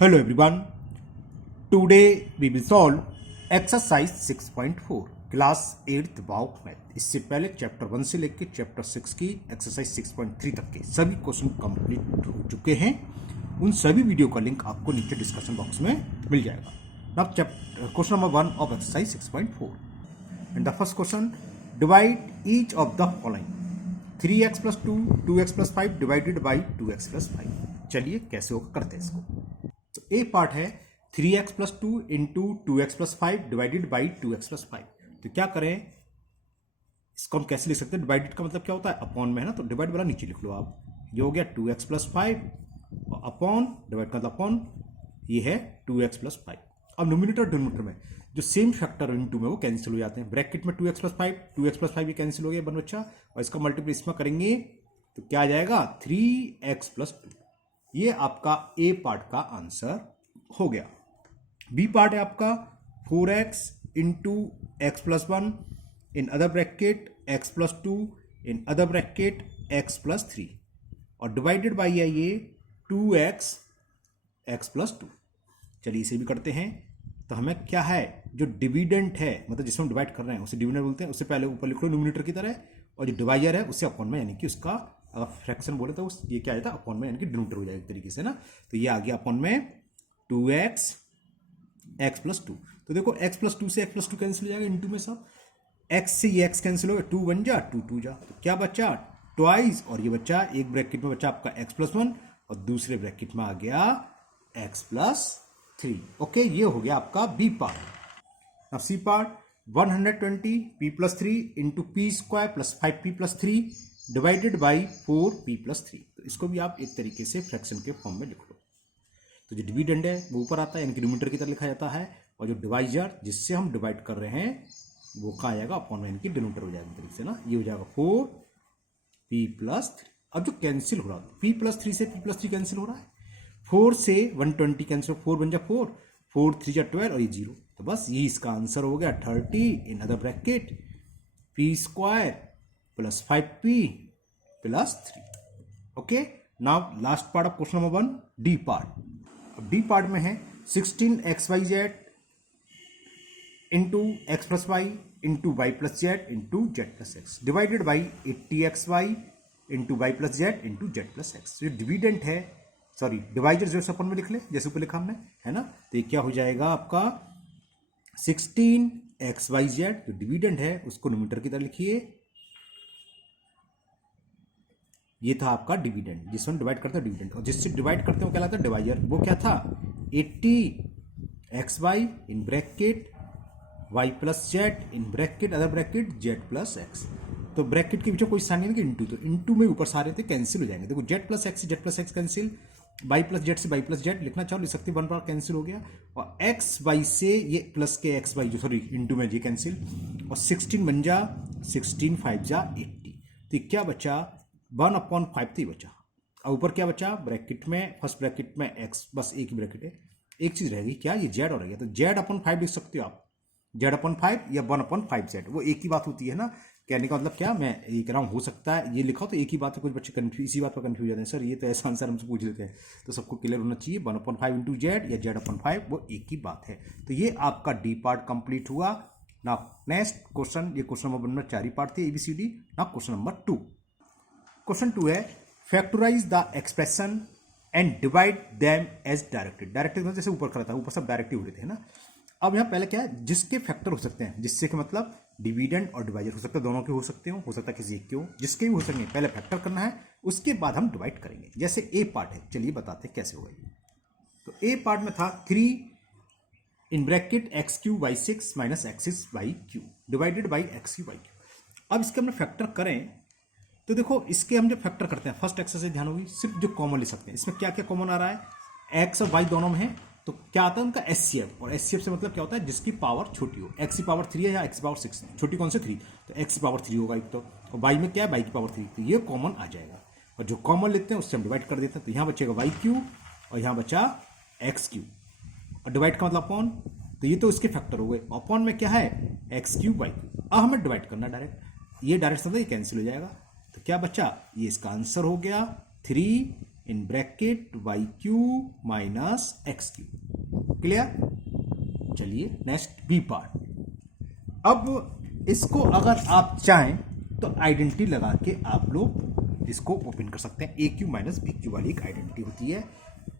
Hello everyone. Today we will solve exercise 6.4 class 8th भाव math. इससे पहले chapter 1 से लेकर चैप्टर 6 की एक्सरसाइज 6.3 तक के सभी क्वेश्चन कंप्लीट हो चुके हैं। उन सभी वीडियो का लिंक आपको नीचे डिस्कशन बॉक्स में मिल जाएगा। Now question number 1 of exercise 6.4 and the first question, divide each of the following 3x plus 2, 2x plus 5 divided by 2x plus 5। चलिए कैसे होगा करते हैं इसको। तो ए पार्ट है 3x plus 2 into 2x plus 5 divided by 2x plus 5। तो क्या करें, इसको हम कैसे लिख सकते हैं? डिवाइडेड का मतलब क्या होता है? अपॉन में है ना, तो डिवाइड वाला नीचे लिख लो आप। ये हो गया 2x plus 5 और अपॉन डिवाइड का मतलब अपॉन, ये है 2x plus 5। अब न्यूमरेटर और डिनोमिनेटर में जो सेम फैक्टर इनटू में वो कैंसिल हो जाते हैं। ब्रैकेट में 2x plus 5, 2x plus 5 ये कैंसिल हो गया बन बच्चा, और इसका मल्टीप्लाई इसमें करेंगे तो क्या आ जाएगा 3x plus 2। ये आपका ए पार्ट का आंसर हो गया। बी पार्ट है आपका 4x इंटू एक्स प्लस 1 इन अदर ब्रैकेट x plus 2 इन अदर ब्रैकेट x plus 3 और डिवाइडेड बाई है ये 2x x plus 2। चलिए इसे भी करते हैं। तो हमें क्या है, जो डिविडेंट है मतलब जिसमें हम डिवाइड कर रहे हैं उसे डिविडेंट बोलते हैं। उससे पहले ऊपर लिख लो न्यूमरेटर की तरह, और जो डिवाइजर है उससे अपॉन में, यानी कि उसका अगर फ्रैक्शन बोले तो ये क्या आ जाता है अपॉन में, यानी कि डिनोमिनेटर हो जाएगा एक तरीके से ना। तो ये आ गया अपॉन में 2x x plus 2। तो देखो x plus 2 से x plus 2 कैंसिल हो जाएगा इनटू में सब, x से ये x कैंसिल हो गया, 2 1 जा 2 2 जा, तो क्या बचा ट्वाइस, और ये बचा एक ब्रैकेट में बचा आपका x plus 1 और दूसरे ब्रैकेट में आ गया x plus 3। ओके, ये हो गया आपका बी पार्ट। अब C part 120 p plus 3 into P square plus 5p plus 3 divided by 4p plus 3। तो इसको भी आप एक तरीके से फ्रैक्शन के फॉर्म में लिख लो। तो जो डिविडेंड है वो ऊपर आता है, यानी कि न्यूमरेटर की तरह लिखा जाता है, और जो डिवाइजर जिससे हम डिवाइड कर रहे हैं वो कहाँ आएगा अपॉन में, यानी कि डिनोमिनेटर हो जाएगा एक तरीके से ना। ये हो जाएगा 4p plus 3। अब जो कैंसिल हो रहा है p plus 3 से p plus 3 कैंसिल हो रहा है, 4 से 120 कैंसिल, 4 बन जा 4, 4 3 जा 12 और ये 0। तो बस ये इसका आंसर हो गया 30 in other bracket p square plus 5p plus 3। Okay, now last part of question number 1 D part. अब डी पार्ट में है 16xyz into X plus Y into Y plus Z into Z plus X divided by 80xy into Y plus Z into Z plus X. जो dividend है, sorry divisor जो अपन में लिख ले जैसे ऊपर लिखा हमने, है ना। तो ये क्या हो जाएगा आपका 16xyz, जो डिविडेंड है उसको न्यूमरेटर की तरह लिखिए। ये था आपका डिविडेंड, जिसमें डिवाइड करते हैं डिविडेंड, और जिससे डिवाइड करते हैं वो कहलाता है डिवाइजर। वो क्या था 80xy in bracket y plus Z in bracket other bracket z plus x. तो ब्रैकेट के पीछे कोई साइन नहीं कि इंटू, तो इंटू में ऊपर सारे थे कैंसिल हो जाएंगे। देखो z प्लस एक्स से z plus x cancel, y plus Z से y प्लस जेड लिखना चाहो लिख सकते, 1 बार कैंसिल हो गया, और एक्स वाई से ये प्लस के एक्स वाई जो सॉरी इंटू में ये कैंसिल, और 16 बन जा 16 5 जा 80। तो क्या बचा 1/5 तो ये बचा। और ऊपर क्या बचा ब्रैकेट में, फर्स्ट ब्रैकेट में x, बस एक ही ब्रैकेट है, एक चीज रहेगी क्या, ये z हो रही है, तो z/5 लिख सकते हो आप, z/5 या 1/5z, वो एक ही बात होती है ना। कहने का मतलब क्या, मैं ये कह रहा हूँ हो सकता है ये लिखा तो एक ही बात है, कुछ बच्चे कंफ्यूज इसी बात पर कंफ्यूज जाते हैं, सर ये तो ऐसा आंसर हमसे पूछ लेते हैं। तो सबको क्लियर होना चाहिए 1/5 इंटू जेड या z/5 वो एक ही बात है। तो ये आपका डी पार्ट कंप्लीट हुआ। ना नेक्स्ट क्वेश्चन, ये क्वेश्चन नंबर 1 में 4 ही पार्ट थे ABCD। ना क्वेश्चन नंबर 2। क्वेश्चन 2 है factorise the expression and divide them as directed. Directed जैसे ऊपर करा था, ऊपर सब डायरेक्टिव हो रहे थे ना। अब यहाँ पहले क्या है, जिसके फैक्टर हो सकते हैं, जिससे कि मतलब डिविडेंड और डिवाइजर हो सकता है, दोनों के हो सकते हो सकता है किसी एक के हो, जिसके भी हो सकते हैं। पहले फैक्टर करना है, उसके बाद हम डिवाइड करेंगे। जैसे ए पार्ट है, चलिए बताते हैं कैसे होगा ये। तो ए पार्ट में था 3 in bracket x³ by 6 minus x6 by Q divided by x³ by Q. अब इसके हमने फैक्टर करें तो देखो, इसके हम जब फैक्टर करते हैं फर्स्ट एक्सरसाइज ध्यान होगी, सिर्फ जो कॉमन ले सकते हैं। इसमें क्या क्या कॉमन आ रहा है, x और y दोनों में है, तो क्या आता है उनका HCF, और HCF से मतलब क्या होता है जिसकी पावर छोटी हो। x की पावर 3 है या x की पावर 6 है, छोटी कौन से 3, तो x की पावर 3 होगा एक तो, और y में क्या है y की पावर 3, तो ये कॉमन आ जाएगा। और जो कॉमन लेते हैं उससे हम डिवाइड कर देते हैं, तो यहाँ बचेगा y³ और यहाँ बचा x³, और डिवाइड का मतलब अपॉन, तो ये तो इसके फैक्टर हो गए। अपॉन में क्या है x³ बाई, अब हमें डिवाइड करना डायरेक्ट, ये डायरेक्ट समझ ये कैंसिल हो जाएगा। तो क्या बचा, ये इसका आंसर हो गया 3 in bracket Y Q minus X Q. Clear? चलिए नेक्स्ट बी पार्ट। अब इसको अगर आप चाहें तो आइडेंटिटी लगा के आप लोग इसको ओपन कर सकते हैं। ए क्यू माइनस बी क्यू वाली एक आइडेंटिटी होती है,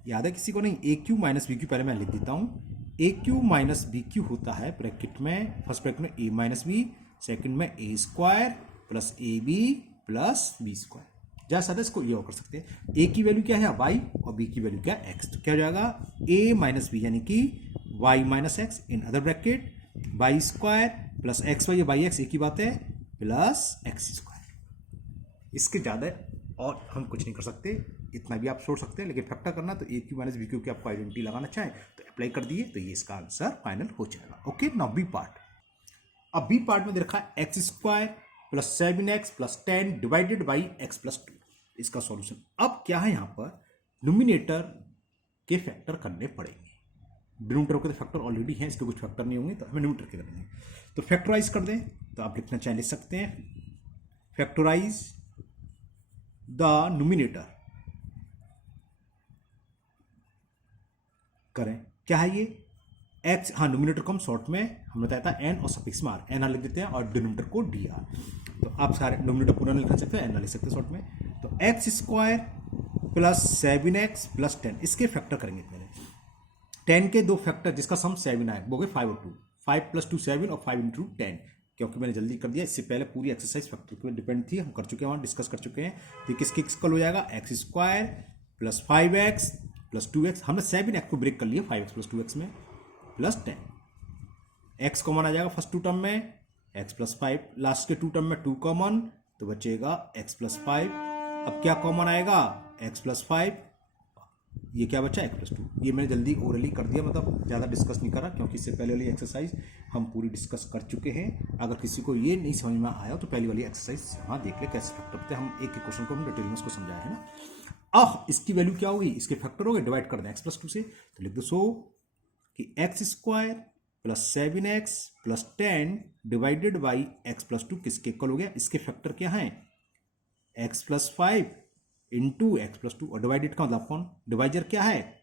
याद है किसी को? नहीं। ए क्यू माइनस बी क्यू पहले मैं लिख देता हूँ। ए क्यू माइनस बी क्यू होता है ब्रैकेट में, फर्स्ट ब्रैकेट में ए माइनस बी, सेकेंड में A square plus A B plus B square. जैसा था इसको ये और कर सकते हैं। ए की वैल्यू क्या है वाई और बी की वैल्यू क्या है एक्स। तो क्या हो जाएगा ए माइनस बी यानी कि Y minus X in other bracket Y square plus X Y, Y X एक ही बात है, प्लस एक्स स्क्वायर। इसके ज़्यादा और हम कुछ नहीं कर सकते, इतना भी आप छोड़ सकते हैं। लेकिन फैक्टर करना तो ए क्यू माइनस बी क्यू की आपको आइडेंटिटी लगाना चाहें तो अप्लाई कर दिए तो ये इसका आंसर फाइनल हो जाएगा। Okay, now B part. अब बी पार्ट में दे रखा है X square plus 7x plus 10 divided by X plus 2, इसका सॉल्यूशन। अब क्या है यहाँ पर न्यूमिनेटर के फैक्टर करने पड़ेंगे। डिनोमिनेटर के तो फैक्टर ऑलरेडी हैं, इसके कुछ फैक्टर नहीं होंगे तो हमें न्यूमिनेटर के करेंगे। तो फैक्टराइज कर दें तो आप लिखना चाहे लिख सकते हैं फैक्टराइज द न्यूमिनेटर। करें क्या है ये एक्स, हाँ न्यूमिनेटर को हम शॉर्ट में हमने बताया था एन और सफिक्स में आर, एन आर लिख देते हैं और डिनोमिनेटर को डी आर। तो आप सारे न्यूमिनेटर पूरा लिख सकते हैं, एन आर लिख सकते हैं शॉर्ट में। तो x square plus 7x plus 10 इसके फैक्टर करेंगे पहले। 10 के दो फैक्टर जिसका सम 7 आए वो गए 5 और 2, 5 प्लस 2 7 और 5 इंटू 10। क्योंकि मैंने जल्दी कर दिया, इससे पहले पूरी एक्सरसाइज फैक्टर पे डिपेंड थी, हम कर चुके हैं, वहाँ डिस्कस कर चुके हैं। तो किसके किसका हो जाएगा x square plus 5x plus 2x, हमने 7x को ब्रेक कर लिया 5x प्लस 2x में, प्लस 10। x कॉमन आ जाएगा फर्स्ट टू टर्म में, x प्लस 5, लास्ट के टू टर्म में 2 कॉमन तो बचेगा x प्लस 5। अब क्या कॉमन आएगा x प्लस 5, ये क्या बचा x प्लस 2। ये मैंने जल्दी ओरली कर दिया, मतलब ज़्यादा डिस्कस नहीं करा क्योंकि इससे पहले वाली एक्सरसाइज हम पूरी डिस्कस कर चुके हैं। अगर किसी को ये नहीं समझ में आया तो पहली वाली एक्सरसाइज हाँ देख ले कैसे फैक्टर करते हैं, हम एक एक क्वेश्चन को हम डिटेल में उसको समझाया है ना। अब इसकी वैल्यू क्या होगी, इसके फैक्टर हो गए, डिवाइड कर दें x प्लस 2 से, तो लिख दो सो कि x square plus 7x plus 10 divided by X plus 2 किसके इक्वल हो गया, इसके फैक्टर क्या हैं x plus 5 into X plus 2, और डिवाइडेड का मतलब कौन, डिवाइजर क्या है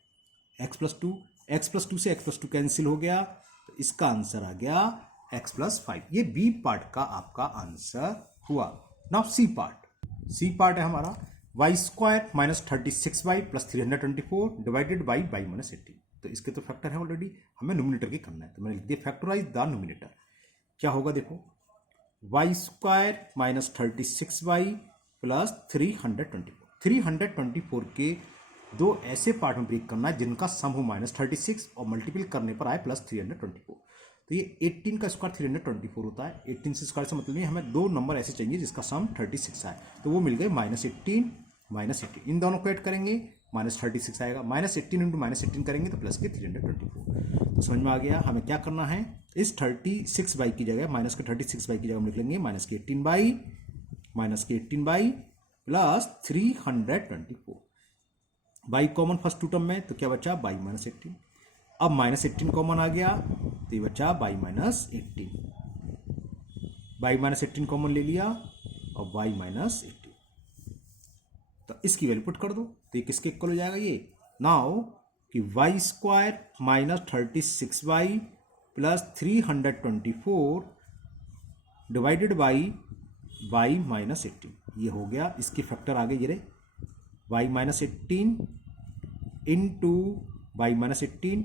x प्लस 2, एक्स प्लस 2 से एक्स प्लस 2 कैंसिल हो गया, तो इसका आंसर आ गया x प्लस 5। ये बी पार्ट का आपका आंसर हुआ। Now C part, C part है हमारा Y square minus 36y plus 324 divided by Y minus 18। तो इसके तो फैक्टर है ऑलरेडी, हमें न्यूमिनेटर की करना है, तो मैंने लिख दिया फैक्टराइज द न्यूमिनेटर। क्या होगा देखो, Y square minus 36y plus 324 के दो ऐसे पार्ट में ब्रेक करना है जिनका सम हो माइनस 36 और मल्टीपल करने पर आए प्लस 324। तो ये 18 का स्क्वायर 324 होता है, 18 से स्क्वायर से मतलब नहीं, हमें दो नंबर ऐसे चाहिए जिसका सम 36 आए, तो वो मिल गए माइनस 18। इन दोनों को ऐड करेंगे माइनस 36 आएगा, माइनस 18 इंटू माइनस 18 करेंगे तो प्लस के 324। तो समझ में आ गया हमें क्या करना है, इस 36 बाई की जगह माइनस के 36 बाई की जगह हम लिख लेंगे माइनस के 18 by plus 324। By common first two term में तो क्या बचा बाई माइनस 18। अब माइनस 18 कॉमन आ गया तो ये बचा by minus 18, by minus 18 common ले लिया और बाई माइनस 18, तो इसकी वैल्यू पुट कर दो तो ये किसके इक्वल हो जाएगा, ये नाउ कि Y square minus 36y plus 324 divided by Y minus 18, ये हो गया। इसके फैक्टर आगे ये रहे Y minus 18 into Y minus 18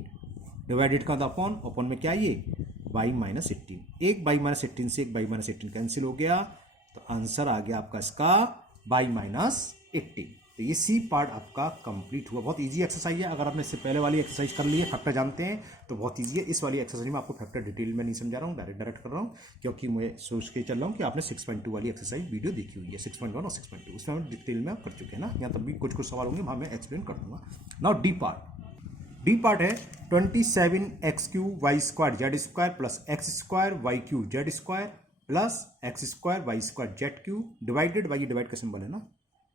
divided का अपॉन, अपॉन में क्या ये वाई माइनस 18, एक वाई माइनस 18 से एक वाई माइनस 18 कैंसिल हो गया, तो आंसर आ गया आपका इसका वाई माइनस 18। तो ये सी पार्ट आपका कंप्लीट हुआ। बहुत इजी एक्सरसाइज है, अगर आपने इससे पहले वाली एक्सरसाइज कर ली है, फैक्टर जानते हैं तो बहुत इजी है। इस वाली एक्सरसाइज में आपको फैक्टर डिटेल में नहीं समझा रहा हूँ, डायरेक्ट कर रहा हूँ क्योंकि मैं सोच के चल रहा हूँ कि आपने 6.2 वाली एक्सरसाइज वीडियो देखी हुई है, 6.1 और 6.2 उसमें हम डिटेल में कर चुके हैं ना। यहाँ तब भी कुछ सवाल होंगे वहाँ मैं एक्सप्लेन कर दूंगा। नाउ डी पार्ट है 27x³ Y square Z square plus X square Y cube Z square plus X square Y square Z cube divided by, ये डिवाइड का सिंबल है ना,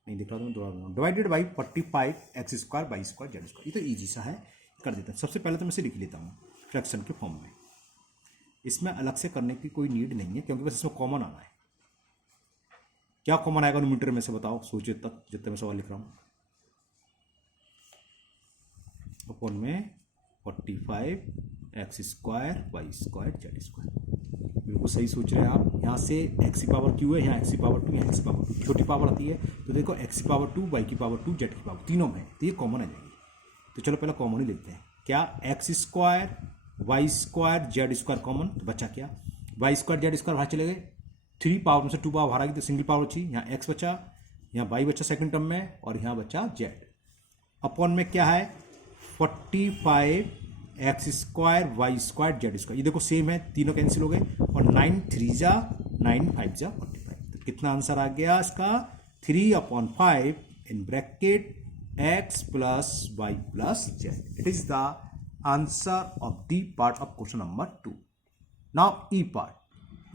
नहीं दिख रहा तो मैं दोबारा divided by 45x square Y square Z square. ये तो ईजी सा है, कर देते हैं। सबसे पहले तो मैं इसे लिख लेता हूँ फ्रैक्शन के फॉर्म में, इसमें अलग से करने की कोई नीड नहीं है क्योंकि बस इसमें कॉमन आना है। क्या कॉमन आएगा न्यूमरेटर में से बताओ, सोचिए तक जितने मैं सवाल लिख रहा हूँ। अपॉन में 45 X square Y square Z square. बिल्कुल सही सोच रहे हैं आप। यहाँ से एक्स की पावर क्यू है, यहाँ एक्स की पावर टू, यहाँ एक्स की पावर टू, छोटी पावर आती है तो देखो एक्स की पावर टू, वाई की पावर टू, जेड की पावर, तीनों में तो ये कॉमन आ जाएगी। तो चलो पहले कॉमन ही लेते हैं। क्या X square Y square Z square common, तो बचा क्या, वाई स्क्वायर जेड स्क्वायर बाहर चले गए, 3 पावर में से 2 पावर बाहर आ गई तो सिंगल पावर बची, यहाँ एक्स बचा, यहाँ वाई बचा सेकंड टर्म में, और यहाँ बचा जेड। अपॉन में क्या है 45 X square Y square Z square, ये देखो सेम है, तीनों कैंसिल हो गए, और 9 3 जा 9 5 जा 45। तो कितना आंसर आ गया इसका 3/5 in bracket x plus y plus z. It is the answer of d part of question number 2। Now e part,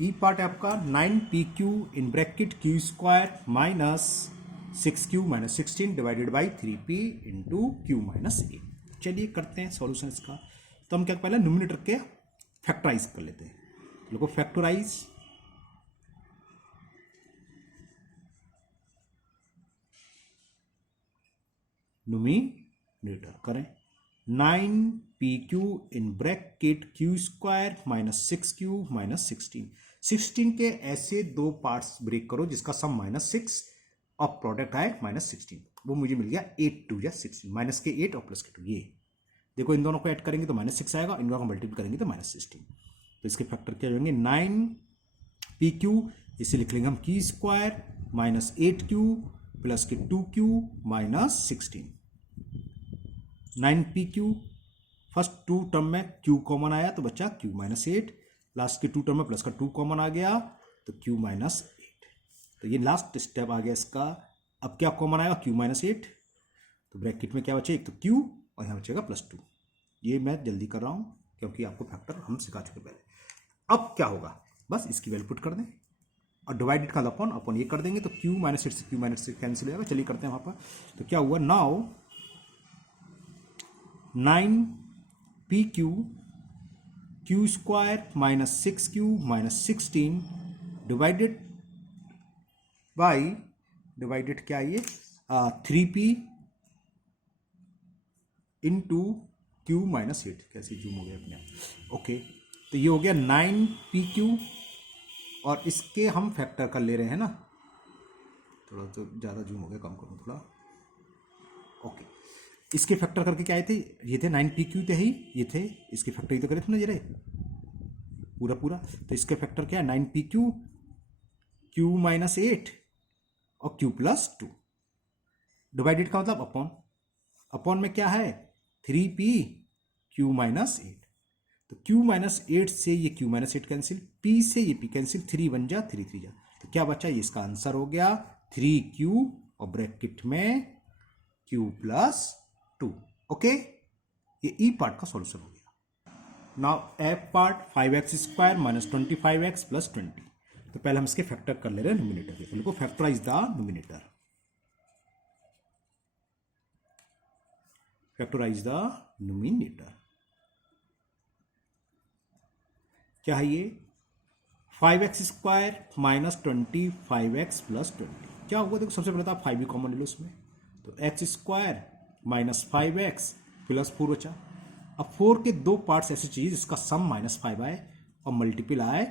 e part है आपका 9pq in bracket q square minus 6q minus 16 divided by 3p into q minus 8। चलिए करते हैं solution इसका। तो हम क्या पहले न्यूमरेटर के फैक्टराइज कर लेते हैं। लोगों फैक्टराइज, न्यूमरेटर करें 9pq in bracket q square minus 6q minus 16 के ऐसे दो पार्ट्स ब्रेक करो जिसका सम माइनस 6 और प्रोडक्ट आए माइनस 16, वो मुझे मिल गया 8 2 या 16, माइनस के 8 और प्लस के 2। ये देखो इन दोनों को ऐड करेंगे तो माइनस 6 आएगा, इन दोनों को मल्टीप्लाई करेंगे तो माइनस 16। तो इसके फैक्टर क्या होंगे 9pq, इसे लिख लेंगे हम q square minus 8q plus के 2q minus 16। 9pq first two term में q कॉमन आया तो बचा q माइनस 8, लास्ट के टू टर्म में प्लस का 2 कॉमन आ गया तो q माइनस 8। तो ये लास्ट स्टेप आ गया इसका। अब क्या कॉमन आएगा q माइनस 8, तो ब्रैकेट में क्या बचे, एक तो q और यहाँ बचेगा प्लस 2। ये मैं जल्दी कर रहा हूँ क्योंकि आपको फैक्टर हम सिखा चुके पहले। अब क्या होगा, बस इसकी वैल्यू पुट कर दें और डिवाइडेड का अपॉन अपॉन ये कर देंगे तो q माइनस 8 से q माइनस 6 कैंसिल हो जाएगा। चलिए करते हैं वहाँ पर। तो क्या हुआ, now 9pq q square minus 6q minus 16 divided by, divided क्या ये 3p इंटू q माइनस 8, कैसे जूम हो गया अपने आप। ओके, तो ये हो गया 9pq और इसके हम फैक्टर कर ले रहे हैं ना, थोड़ा तो ज़्यादा जूम हो गया, कम करूँ थोड़ा। ओके, इसके फैक्टर करके क्या आए थे, ये थे 9pq थे ही, ये थे इसके फैक्टर ही तो करे थे ना जरा पूरा पूरा। तो इसके फैक्टर क्या है 9pq q माइनस 8 और q प्लस 2, डिवाइडेड का मतलब अपॉन, अपॉन में क्या है 3p q माइनस 8। तो q माइनस 8 से ये q माइनस 8 कैंसिल, p से ये p कैंसिल, 3 1 जा 3 3 जा, तो क्या बचा, ये इसका आंसर हो गया 3q और ब्रैकेट में q प्लस 2। ओके, ये ई पार्ट का सॉल्यूशन हो गया। Now F part 5x square minus 25x plus 20। तो पहले हम इसके फैक्टर कर ले रहे हैं न्यूमरेटर के, तो factorise the numerator, factorise the numerator. क्या है ये 5x square minus 25x plus 20। क्या होगा, देखो सबसे पहले तो आप 5 भी कॉमन ले लो इसमें, तो x square minus 5x plus 4 बचा। अब 4 के दो पार्ट्स ऐसे चाहिए जिसका सम माइनस 5 आए और मल्टीपल आए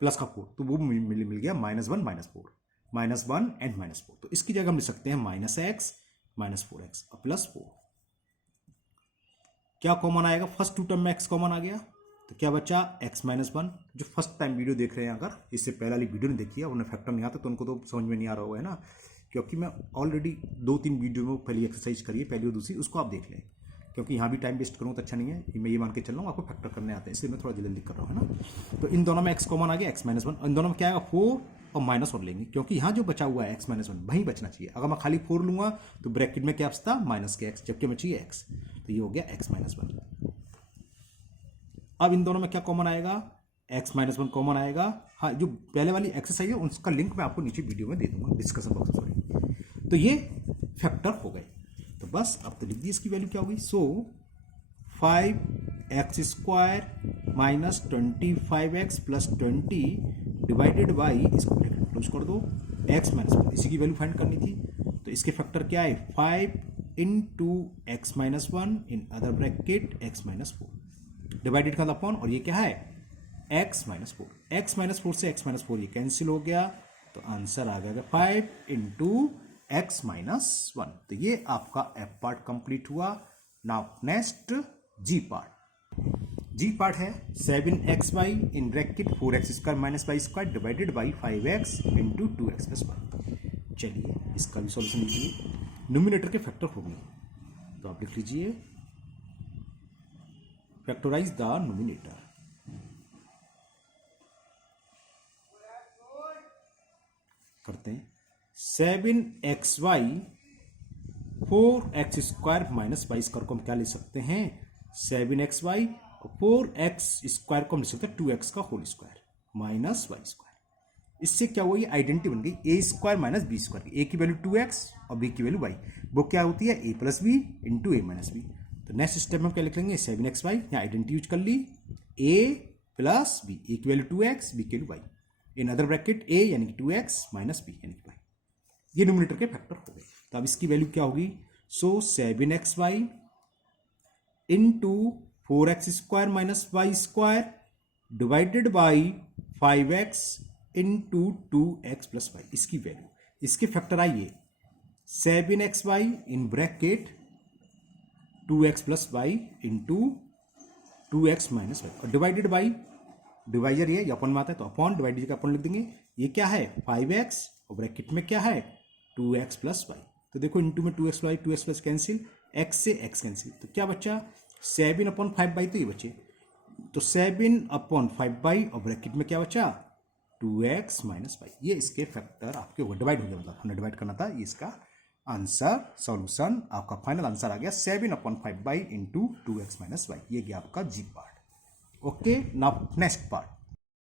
प्लस का 4, तो वो मिल गया -1 -4, -1 एंड -4। तो इसकी जगह हम लिख सकते हैं -x माइनस 4x और प्लस 4। क्या कॉमन आएगा, फर्स्ट टू टर्म में x कॉमन आ गया तो क्या बचा x माइनस 1। जो फर्स्ट टाइम वीडियो देख रहे हैं, अगर इससे पहले वाली वीडियो नहीं देखी है, उन्हें फैक्टर नहीं आता तो उनको तो समझ में नहीं आ रहा होगा, है ना, क्योंकि मैं ऑलरेडी 2-3 वीडियो में पहली एक्सरसाइज करिए, पहली और दूसरी, उसको आप देख लें, क्योंकि यहाँ भी टाइम वेस्ट करूँ तो अच्छा नहीं है। मैं ये मान के चल रहा हूँ आपको फैक्टर करने आते हैं, इसलिए मैं थोड़ा जल्दी कर रहा हूँ, है ना। तो इन दोनों में x कॉमन आ गया, x माइनस 1, इन दोनों में क्या आएगा 4 और माइनस और लेंगे, क्योंकि यहाँ जो बचा हुआ है x माइनस 1 वहीं बचना चाहिए। अगर मैं खाली 4 लूंगा तो ब्रैकेट में क्या बचता माइनस के x, जबकि हमें चाहिए x, तो ये हो गया x माइनस 1। अब इन दोनों में क्या कॉमन आएगा, x माइनस 1 कॉमन आएगा। हाँ, जो पहले वाली एक्सरसाइज है उसका लिंक मैं आपको नीचे वीडियो में दे दूंगा, डिस्कशन बॉक्स में। तो ये फैक्टर हो गए, तो बस अब तो लिख दी इसकी वैल्यू क्या होगी। सो 5x square minus 25x plus 20 divided by, इसको ब्रैकेट क्लोज कर दो, x माइनस 1, इसी की वैल्यू फाइंड करनी थी। तो इसके फैक्टर क्या है 5 into x minus 1 in other bracket x minus 4 divided का अपॉन, और ये क्या है x minus 4, x minus 4 से x minus 4 ये कैंसिल हो गया, तो आंसर आ गया 5 into x minus 1। तो ये आपका f पार्ट कंप्लीट हुआ। Now next g part. g part है 7xy in bracket 4x square minus y square divided by 5x into 2x plus 1। चलिए इसका भी सॉल्यूशन लीजिए। न्यूमिनेटर के फैक्टर होंगे, तो आप लिख लीजिए फैक्टराइज द न्यूमिनेटर। करते हैं 7xy 4x square minus y square को हम क्या ले सकते हैं 7xy और 4x स्क्वायर को हम ले सकते हैं 2x का whole square minus y square. इससे क्या हुआ, ये आइडेंटिटी बन गई a square minus b square. A की वैल्यू 2x और बी की वैल्यू y, वो क्या होती है a plus b into a minus b. तो नेक्स्ट स्टेप में क्या लिख लेंगे 7xy, यहाँ आइडेंटिटी यूज कर ली, a प्लस बी, ए की वैल्यू 2x बी की value y in other bracket a यानी कि 2x माइनस बी यानी कि y। ये न्यूमरेटर के फैक्टर हो गए। तो अब इसकी वैल्यू क्या होगी, so 7xy into 4x square minus y square divided by 5x into 2x plus y. इसकी वैल्यू, इसके फैक्टर आइए 7xy in bracket 2x plus Y into 2x minus y और डिवाइडेड बाई, डिवाइजर ये अपन में आता है तो अपॉन, डिवाइडेड का अपन लिख देंगे। ये क्या है 5x और ब्रैकेट में क्या है 2x प्लस वाई। तो देखो इंटू में 2x y, 2x plus cancel, x से x कैंसिल, तो क्या बच्चा 7 अपॉन 5 बाई, तो ये बचे तो 7 अपॉन 5 बाई और ब्रैकेट में क्या बचा 2x माइनस वाई। ये इसके फैक्टर आपके ऊपर डिवाइड हो गया, मतलब हमने डिवाइड करना था। ये इसका आंसर सॉल्यूशन आपका फाइनल आंसर आ गया 7 upon 5 by into 2x minus y. ये गया आपका जी part. Okay, now next part.